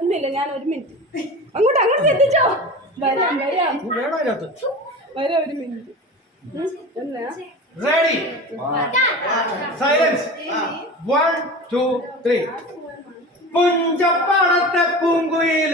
ഒന്നുമില്ല ഞാൻ ഒരു മിനിറ്റ്. അങ്ങോട്ട് അങ്ങോട്ട് എത്തിച്ചോ വരാം വരാം. വരാം ഒരു minute. Silence one two three പുഞ്ചപ്പണത്തെ പൂങ്കുയിൽ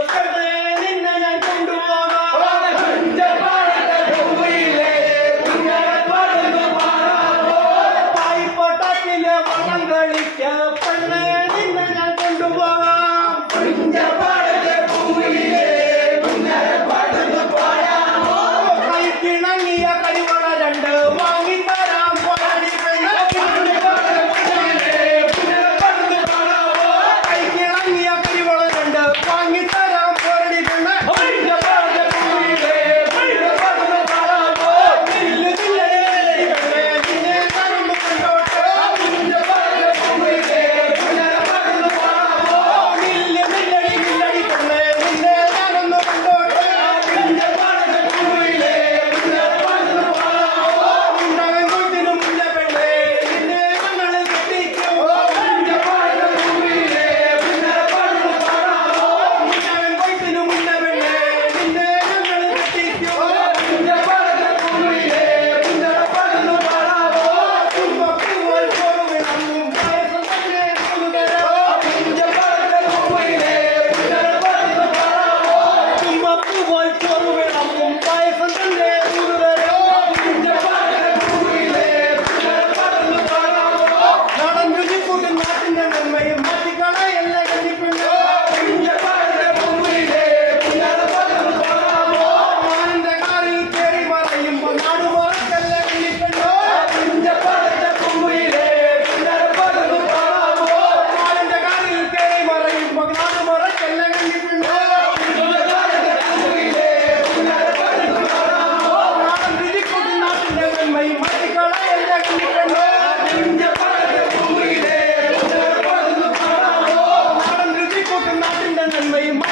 Ngày